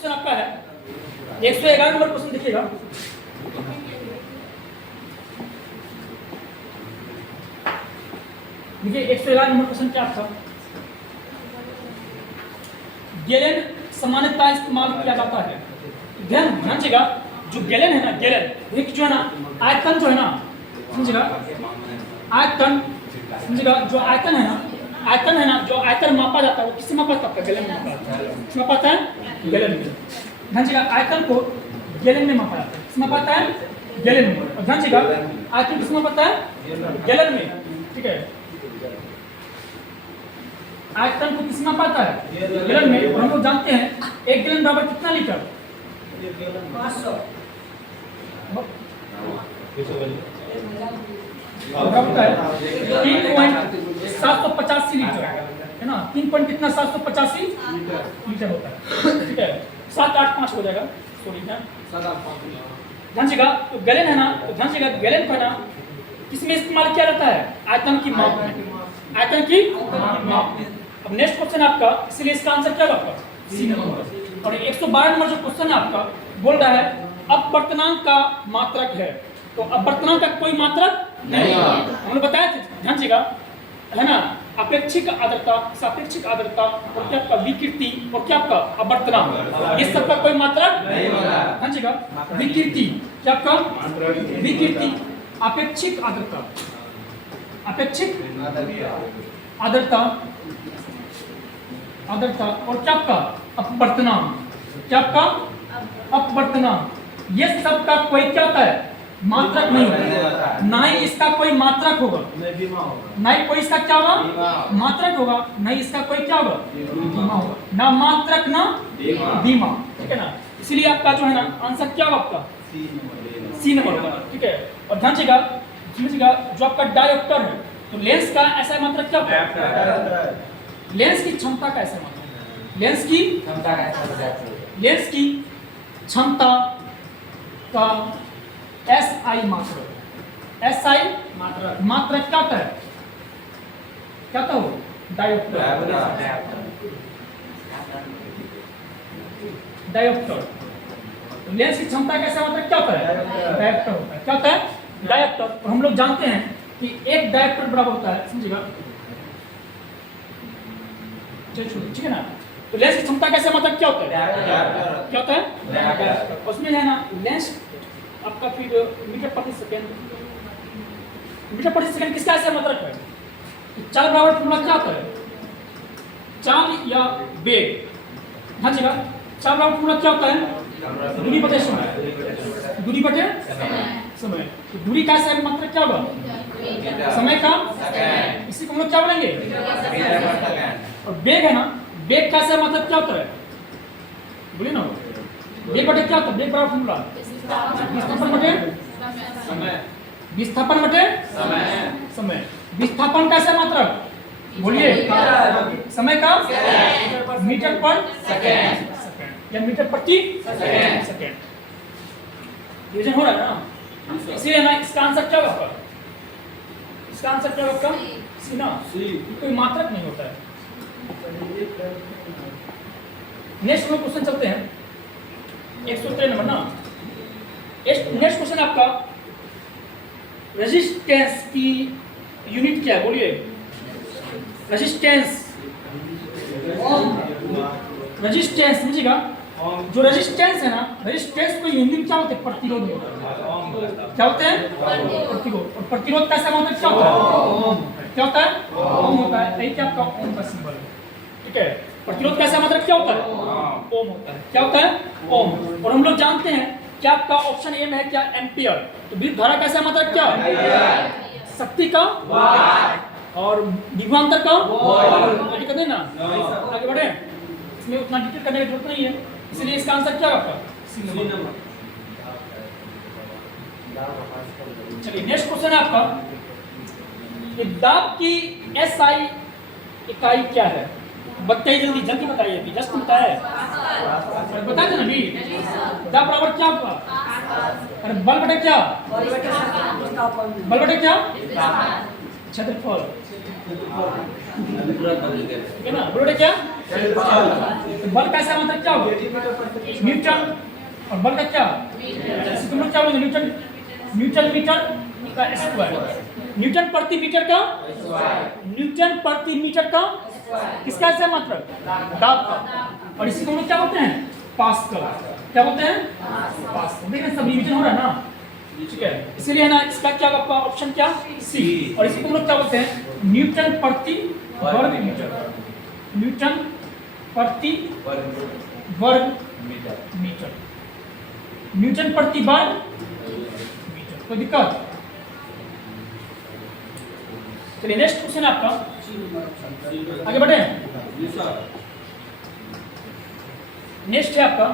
Question आपका है 111 number question देखिएगा। देखिए 111 नंबर क्वेश्चन क्या था। गैलन सामान्यतः इस्तेमाल किया जाता है। ध्यान दीजिएगा, जो गैलन है ना, गैलन एक जो है ना आयतन जो है ना, समझिएगा आयतन, समझिएगा जो आयतन है ना, जो आयतन मापा जाता है वो किससे मापा जाता है? गैलन में मापा जाता है। किसमें मापा जाता है? गैलन में। ध्यान दीजिएगा आयतन को गैलन में मापा जाता है। किसमें मापा जाता है? गैलन में। और ध्यान दीजिएगा आयतन किसमें मापा जाता है? गैलन में। ठीक है, आयतन को किसमें मापा जाता है? गैलन में। और हम लोग जानते हैं 1 गैलन बराबर कितना लीटर? 500 बराबर है 3.785 लीटर, है ना। 3 कितना 785 लीटर होता है। ठीक है, 785 हो जाएगा। सॉरी ध्यान दीजिएगा, तो गैलन है ना, तो ध्यान दीजिएगा गैलन को है ना किसमें इस्तेमाल किया जाता है? आयतन की माप में। आयतन की माप में। अब नेक्स्ट क्वेश्चन आपका, इसलिए इसका आंसर क्या होगा? C number. और 112 नंबर जो क्वेश्चन है आपका बोल रहा है अपवर्तनांक का मात्रक है। तो अपवर्तनांक का कोई मात्रक नहीं है। हमने बताया था, ध्यान दीजिएगा, है ना, अपेक्षिक आर्द्रता, सापेक्षिक आर्द्रता और क्या आपका विकृति और क्या आपका अपवर्तनांक, इस सब का कोई मात्रक नहीं होता। ध्यान दीजिएगा विकृति, क्या आपका विकृति, अपेक्षिक आर्द्रता, अपेक्षिक आर्द्रता, आर्द्रता और क्या आपका अपवर्तनांक, क्या आपका अपवर्तनांक, ये सब का कोई क्या होता है? मात्रक नहीं होता, ना ही इसका कोई मात्रक होगा, ना ही कोई इसका क्या होगा? मात्रक होगा, ना ही इसका कोई क्या होगा? धीमा होगा। ना मात्रक ना धीमा। ठीक है ना, इसलिए आपका जो है ना आंसर क्या होगा? आपका सी नंबर होगा। ठीक है, और ध्यान दीजिएगा जो आपका डायोप्टर है, तो लेंस का ऐसा मात्रक क्या होता है? लेंस की क्षमता का ऐसा मात्रक, लेंस की क्षमता का ऐसा, लेंस की क्षमता का SI मात्रक, SI मात्रक क्या होता है? क्या होता है? Dioptre, dioptre. लेंस की क्षमता का ऐसा मात्रक क्या होता है? डायोप्टर होता है। क्या होता है? डायोप्टर। और हम लोग जानते हैं कि एक डायोप्टर बराबर होता है, समझिएगा, ठीक है ना। तो लेंस की क्षमता कैसे मतलब क्या होता है? क्या होता है? उसमें है ना लेंस आपका फिर मीटर प्रति सेकंड, मीटर प्रति सेकंड किसका ऐसा मतलब है? चाल बराबर फॉर्मूला क्या होता है? चाल या वेग। ध्यान दीजिएगा, चाल बराबर फॉर्मूला क्या होता है? दूरी बटे समय, दूरी बटे समय। तो दूरी का ऐसा मतलब क्या होगा? समय का, इसी को हम लोग क्या बोलेंगे? और वेग है ना, वेग का ऐसा मतलब क्या होता है? बोलिए ना, वेग बटे क्या होता है? वेग बराबर फॉर्मूला विस्थापन बटे समय, विस्थापन बटे समय। विस्थापन का ऐसा मात्रक बोलिए? समय का मीटर पर सेकंड या मीटर प्रति सेकंड। डिवीजन हो रहा है ना, इसलिए ना इसका आंसर क्या होगा? इसका आंसर क्या होगा? सी ना, कोई मात्रक नहीं होता है। नेक्स्ट क्वेश्चन चलते हैं 113 नंबर ना। नेक्स्ट क्वेश्चन आपका रेजिस्टेंस की यूनिट क्या है? बोलिए रेजिस्टेंस, रेजिस्टेंस समझिएगा, जो रेजिस्टेंस है ना, रेजिस्टेंस को हिंदी में क्या होते हैं? प्रतिरोध होता है। क्या होते हैं? प्रतिरोध। और प्रतिरोध का ऐसा मतलब क्या होता है? क्या होता है? ओम होता है। यही क्या आपका ओम का सिंबल है। ठीक है, प्रतिरोध का ऐसा मतलब क्या होता है? ओम होता है। क्या होता है? ओम। और हम लोग जानते हैं क्या आपका ऑप्शन ए में है क्या? एम्पियर। तो विद्युत धारा का ऐसा मतलब क्या? शक्ति का और विभवांतर का कर देना। आगे बढ़े, इसमें उतना डिटेल करने की जरूरत नहीं है, इसलिए इसका आंसर क्या होगा? C number. चलिए नेक्स्ट क्वेश्चन है आपका, दाब की SI इकाई क्या है? बताइए जल्दी जल्दी बताइए, अभी जस्ट बताया बता देना भी। दाब बराबर क्या होगा? अरे बल बटे क्या? बल बटे क्या? क्षेत्रफल। ठीक है ना, बल बटे क्या? तो बल का ऐसा मतलब क्या होगा? न्यूटन। और बल का क्या? तुम लोग क्या बोलोगे? न्यूटन, न्यूटन मीटर का स्क्वायर, न्यूटन प्रति मीटर का, न्यूटन प्रति मीटर का किसका ऐसा मतलब? दाब का। और इसी को हम लोग क्या बोलते हैं? पास्कल। क्या बोलते हैं? पास्कल। देखिए सब रिवीजन हो रहा है ना, ठीक है, इसीलिए ना इसका क्या आपका ऑप्शन क्या? सी। और इसी को हम लोग क्या बोलते हैं? न्यूटन प्रति वर्ग मीटर, न्यूटन प्रति वर्ग मीटर, न्यूटन प्रति वर्ग मीटर। कोई दिक्कत? चलिए नेक्स्ट क्वेश्चन है आपका, आगे बढ़े। नेक्स्ट है आपका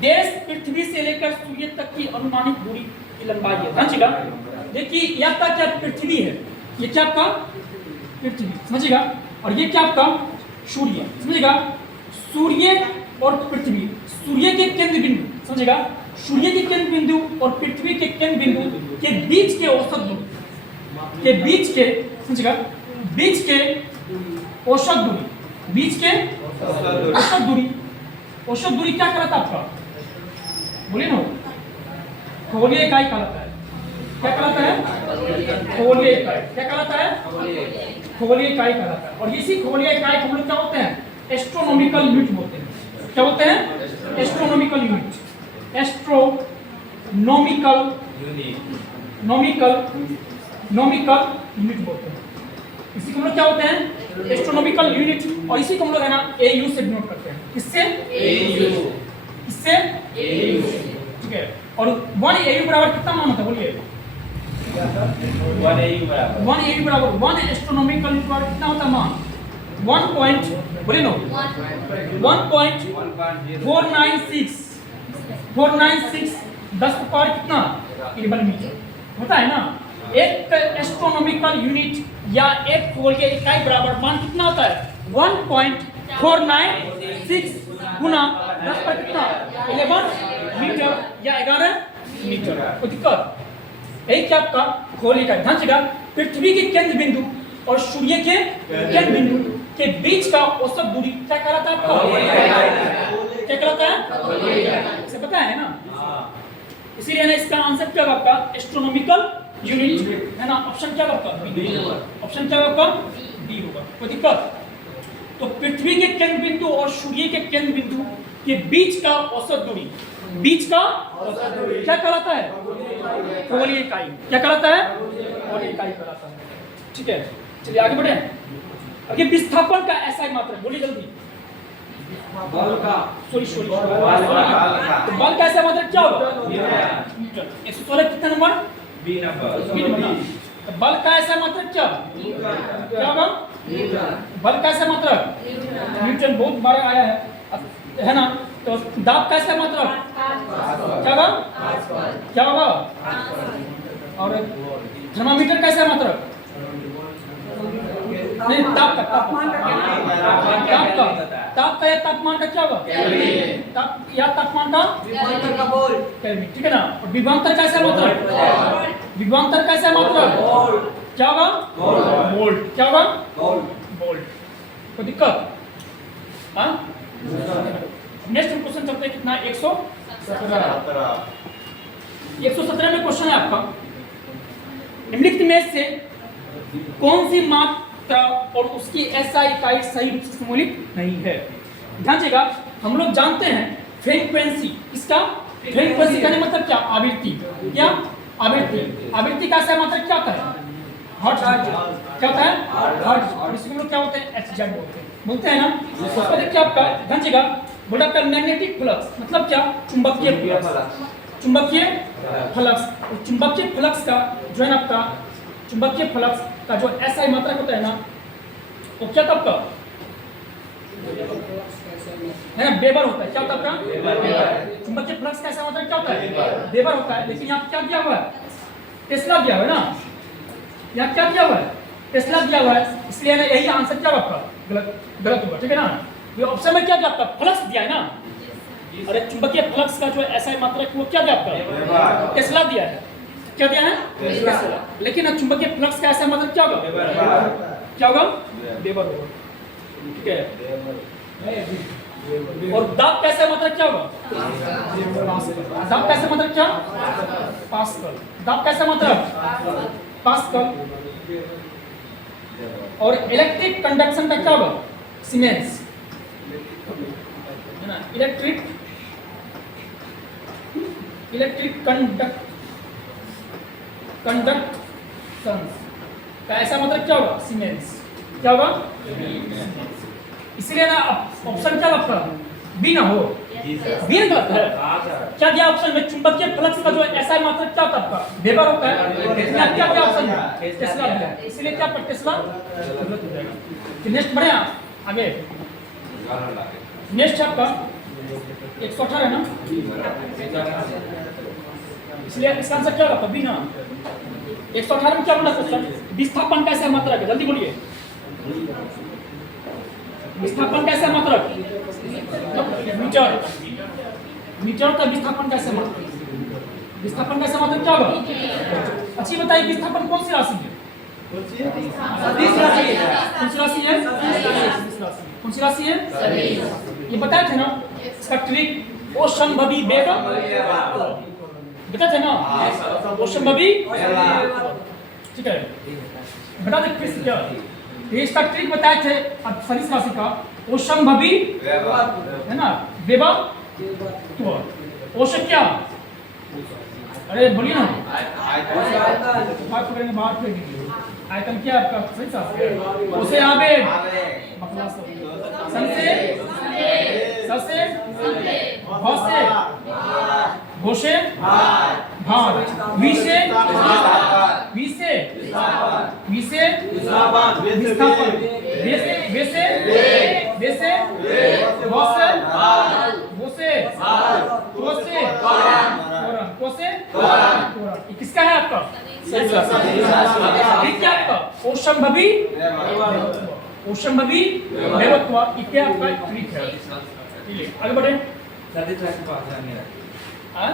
देश पृथ्वी से लेकर सूर्य तक की अनुमानित दूरी की लंबाई है। समझिएगा, देखिए ये आपका क्या पृथ्वी है, ये क्या आपका पृथ्वी, समझिएगा, और ये क्या आपका सूर्य, समझिएगा, सूर्य और पृथ्वी, सूर्य के केंद्र बिंदु, समझिएगा, सूर्य के केंद्र बिंदु और पृथ्वी के केंद्र बिंदु के बीच के औसत दूरी, के बीच के, समझिएगा, बीच के औसत दूरी, बीच के औसत दूरी, औसत दूरी क्या कहलाता है आपका? बोलिए ना, खगोलीय इकाई कहलाता है। क्या कहलाता है? खगोलीय इकाई। क्या कहलाता है? खगोलीय इकाई कहलाता है। और इसी खगोलीय इकाई को हम लोग क्या बोलते हैं? एस्ट्रोनॉमिकल यूनिट बोलते हैं। क्या बोलते हैं? एस्ट्रोनॉमिकल यूनिट, एस्ट्रोनॉमिकल नॉमिकल यूनिट बोलते हैं। इसी को हम लोग क्या बोलते हैं? Astronomical unit. और इसी को हम लोग है ना AU से डिनोट करते हैं। किससे? AU। इससे AU, ठीक है। और 1 AU बराबर कितना मान होता है? बोलिए 1 AU बराबर 1 AU बराबर 1 एस्ट्रोनॉमिकल यूनिट बराबर कितना होता है मान? 1 पॉइंट, बोलिए नो, 1.496 10 पावर कितना? 11 मीटर होता है ना। एक एस्ट्रोनॉमिकल यूनिट या एक खगोलीय इकाई बराबर मान कितना होता है? 1.496 गुना 10 पर कितना? 11 मीटर या 11 मीटर। कोई दिक्कत? यही क्या आपका खगोलीय इकाई। ध्यान से, पृथ्वी के केंद्र बिंदु और सूर्य के केंद्र बिंदु के बीच का औसत दूरी क्या कहलाता है आपका? क्या कहलाता है? इसे पता है ना, इसीलिए ना इसका आंसर क्या होगा आपका? एस्ट्रोनॉमिकल यूनिट है ना। ऑप्शन क्या होगा? ऑप्शन क्या होगा? डी होगा। कोई दिक्कत? तो पृथ्वी के केंद्र बिंदु और सूर्य के केंद्र बिंदु के बीच का औसत दूरी, बीच का औसत दूरी क्या कहलाता है? खगोलीय इकाई। क्या कहलाता है? खगोलीय इकाई कहलाता है। ठीक है, चलिए आगे बढ़े। आगे विस्थापन का ऐसा मात्रा, बोलिए जल्दी। बल का, सॉरी तो बल का ऐसा मात्रा क्या होगा? न्यूटन। 116 कितना नंबर? B number. तो बल का ऐसा मतलब क्या होगा? बल का ऐसा मतलब न्यूटन, बहुत बड़ा आया है ना। तो दाब का ऐसा मतलब क्या होगा? क्या होगा? और थर्मामीटर का ऐसा मतलब नहीं, ताप का, ताप का या तापमान का क्या होगा? ताप या तापमान का केल्विन, ठीक है ना। और विभवांतर का ऐसा मतलब, विभवांतर का ऐसा मतलब क्या होगा? वोल्ट। क्या होगा? वोल्ट। कोई दिक्कत? हाँ, नेक्स्ट क्वेश्चन चलते हैं। कितना? 117 में क्वेश्चन है आपका, निम्नलिखित में से कौन सी मात्रा और उसकी SI इकाई सही रूप से सम्मिलित नहीं है? ध्यान देगा, हम लोग जानते हैं फ्रीक्वेंसी, इसका फ्रीक्वेंसी का मतलब क्या? आवृत्ति। क्या? आवृत्ति। आवृत्ति का सही मतलब क्या होता है? हर्ट्ज। क्या होता है? हर्ट्ज। और इसी को क्या होते हैं? HZ बोलते हैं ना। उसका देखिए आपका, ध्यान देगा, बोला आपका मैग्नेटिक फ्लक्स मतलब क्या? चुंबकीय फ्लक्स। चुंबकीय फ्लक्स, चुंबकीय फ्लक्स का जो है ना आपका, चुंबकीय फ्लक्स का जो SI मात्रा होता है ना, वो क्या तब का है ना? वेबर होता है। क्या होता है आपका? चुंबकीय फ्लक्स का SI मात्रा क्या होता है? वेबर होता है। लेकिन यहाँ क्या दिया हुआ है? टेस्ला दिया हुआ है ना। यहाँ क्या दिया हुआ है? टेस्ला दिया हुआ है। इसलिए ना यही आंसर क्या आपका गलत होगा, ठीक है ना। ये ऑप्शन में क्या दिया आपका? फ्लक्स दिया है ना। अरे चुंबकीय फ्लक्स का जो SI मात्रा वो क्या दिया आपका? टेस्ला दिया है। क्या दिया है? टेस्ला। लेकिन चुंबकीय फ्लक्स का ऐसा मतलब क्या होगा? क्या होगा? वेबर होगा। ठीक है। और दाब कैसे मतलब क्या होगा? दाब कैसे मतलब क्या? पास्कल। दाब कैसे मतलब? पास्कल। और इलेक्ट्रिक कंडक्शन का क्या होगा? सीमेंस, है ना? इलेक्ट्रिक कंडक्शन का ऐसा मतलब क्या होगा? सीमेंस। क्या होगा? इसलिए ना ऑप्शन क्या आपका? बी ना हो। बी गलत है। क्या दिया ऑप्शन में? चुंबकीय फ्लक्स का जो ऐसा मात्रक क्या होता है आपका? वेबर होता है। क्या क्या क्या ऑप्शन है? टेस्ला है। इसलिए क्या आपका टेस्ला गलत हो जाएगा। नेक्स्ट बढ़े आगे। नेक्स्ट आपका 118 है ना? इसलिए इसका आंसर क्या होगा? बी ना। 118 में क्या बोला क्वेश्चन? विस्थापन कैसा मात्रक है? जल्दी बोलिए। विस्थापन कैसा मात्रक? मीटर। मीटर का विस्थापन कैसे मात्रक? विस्थापन कैसे मात्रक क्या होगा? अच्छी बताइए, विस्थापन कौन सी राशि है? कौन सी राशि है? कौन सी राशि है? ये बताए थे ना? स्पेक्ट्रिक ओशनभवी वेग बताए थे ना? ओशनभवी, ठीक है। बता दे किस क्या ये स्पेक्ट्रिक बताए थे सदिश राशि का। ओशनभवी है ना? वेबर तो ओशन क्या? अरे बोलिए ना। बात करेंगे बात करेंगे। आइटम क्या आपका? सही साफ है। उसे आवेग बकवास संसे सबसे भौसे घोषे भार विषे विषे विषे विस्थापन वैसे वैसे वैसे भौसे भौसे कोसे कोसे किसका है आपका? सही क्या आपका? ओशनभवी ओशनभवी वेगत्व क्या आपका? ट्रिक है। चलिए आगे बढ़े। सदिश राशि पास है मेरा। हां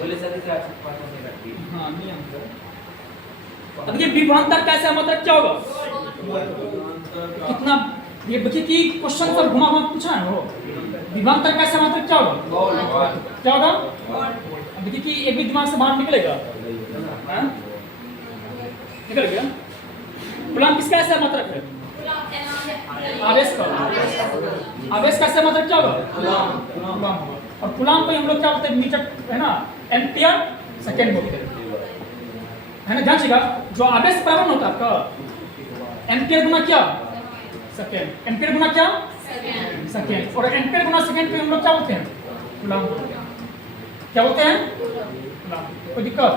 बोले सदिश राशि पास है मेरा। हां नियम है। अब ये विभवांतर कैसे मतलब क्या होगा? कितना ये बच्चे की क्वेश्चन पर घुमा घुमा पूछा है वो। विभवांतर कैसे मतलब क्या होगा? क्या होगा? अब देखिए कि एक भी दिमाग से बाहर निकलेगा। हां निकल गया। कूलम्ब किसका ऐसा मात्रक है? आवेश का। आवेश का ऐसा मात्रक क्या होगा? कूलम्ब। और कूलम्ब को हम लोग क्या बोलते हैं? मीटर है ना? एम्पियर सेकंड बोलते हैं, है ना? ध्यान रखिएगा। जो आवेश परिवहन होता है आपका, एम्पियर गुना क्या? सेकंड। एम्पियर गुना क्या? सेकंड। और एम्पियर गुना सेकंड को हम लोग क्या बोलते हैं? कूलम्ब बोलते हैं। क्या बोलते हैं? कूलम्ब। कोई दिक्कत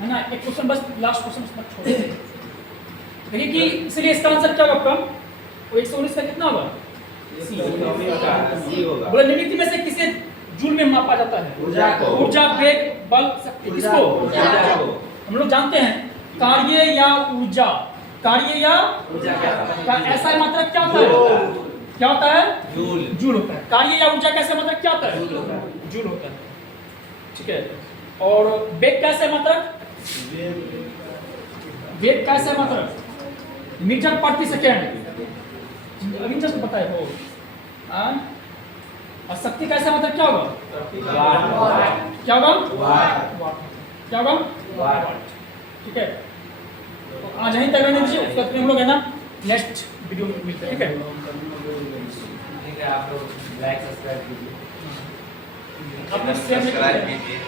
है ना? एक क्वेश्चन बस, लास्ट क्वेश्चन मत छोड़िए। देखिए कि इसलिए इसका आंसर क्या होगा आपका? वो 119 का कितना होगा? सी होगा। बोले निमित्त में से किसे जूल में मापा जाता है? ऊर्जा को। ऊर्जा, वेग, बल, शक्ति। किसको? ऊर्जा को। हम लोग जानते हैं कार्य या ऊर्जा, कार्य या ऊर्जा का ऐसा मात्रक क्या होता है? क्या होता है? जूल। जूल होता है। कार्य या ऊर्जा कैसे मात्रक क्या होता है? जूल होता है। ठीक है। और वेग कैसे मात्रक? वेग कैसे मात्रक? मीटर प्रति सेकेंड। अभी जस्ट बताए हो। और शक्ति कैसे मात्रक क्या होगा? क्या होगा? क्या होगा? ठीक है। तो आज यहीं तक रहने दीजिए। उसके बाद हम लोग है ना नेक्स्ट वीडियो में मिलते हैं। ठीक है। आप लोग लाइक सब्सक्राइब कीजिए। आप लोग शेयर कीजिए।